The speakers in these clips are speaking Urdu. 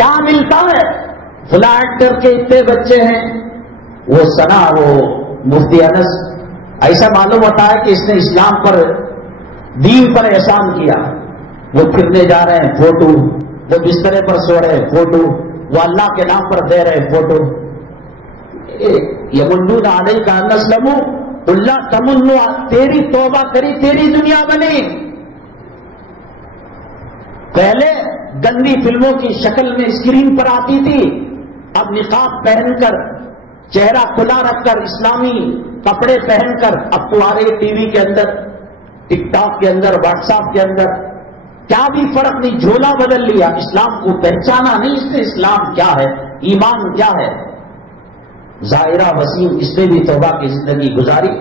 کیا ملتا ہے؟ فلاں ایکٹر کے اتنے بچے ہیں، وہ سنا وہ مفتی انس ایسا معلوم ہوتا ہے کہ اس نے اسلام پر دین پر احسان کیا. وہ پھرنے جا رہے ہیں فوٹو، وہ بسترے پر سو رہے ہیں فوٹو، وہ اللہ کے نام پر دے رہے فوٹو. یمنون علیک ان اسلموا اللہ تمنو، تیری توبہ کری تیری دنیا بنی. پہلے گندی فلموں کی شکل میں اسکرین پر آتی تھی، اب نقاب پہن کر چہرہ کھلا رکھ کر اسلامی کپڑے پہن کر اب تو آ رہی ٹی وی کے اندر، ٹک ٹاک کے اندر، واٹس ایپ کے اندر. کیا بھی فرق نہیں، جھولا بدل لیا. اسلام کو پہچانا نہیں اس نے، اسلام کیا ہے، ایمان کیا ہے. ظاہرہ وسیم اس نے بھی توبہ کی زندگی گزاری،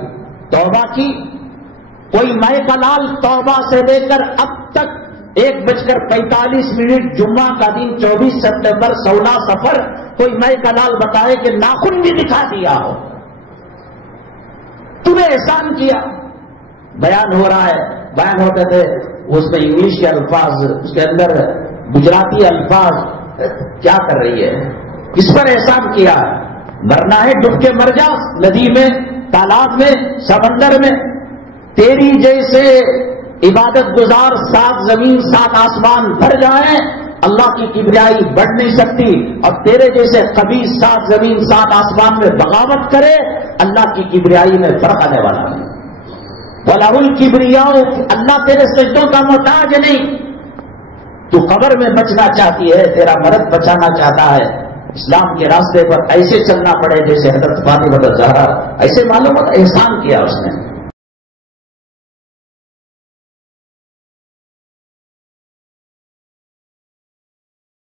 توبہ کی. کوئی مے کا لال توبہ سے لے کر اب تک 1:45 جمعہ کا دن 24 سپٹمبر 16 سفر، کوئی مے کا لال بتائے کہ ناخن بھی دکھا دیا ہو. تمہیں احسان کیا. بیان ہو رہا ہے، بیان ہوتے تھے اس میں انگلش کے الفاظ، اس کے اندر گجراتی الفاظ. کیا کر رہی ہے؟ کس پر احسان کیا؟ مرنا ہے ڈب کے مر جا، ندی میں، تالاب میں، سمندر میں. تیری جیسے عبادت گزار 7 زمین 7 آسمان بھر جائیں، اللہ کی کبریائی بڑھ نہیں سکتی. اور تیرے جیسے خبیث 7 زمین 7 آسمان میں بغاوت کرے، اللہ کی کبریائی میں فرق آنے والا ہے. وَلَهُ الْكِبْرِيَاءُ، اللہ تیرے سجدوں کا محتاج نہیں. تو قبر میں بچنا چاہتی ہے، تیرا مرد بچانا چاہتا ہے. اسلام کے راستے پر ایسے چلنا پڑے جیسے حضرت فاطمہ الزہرا، ایسے معلوم ہوتا احسان کیا اس نے.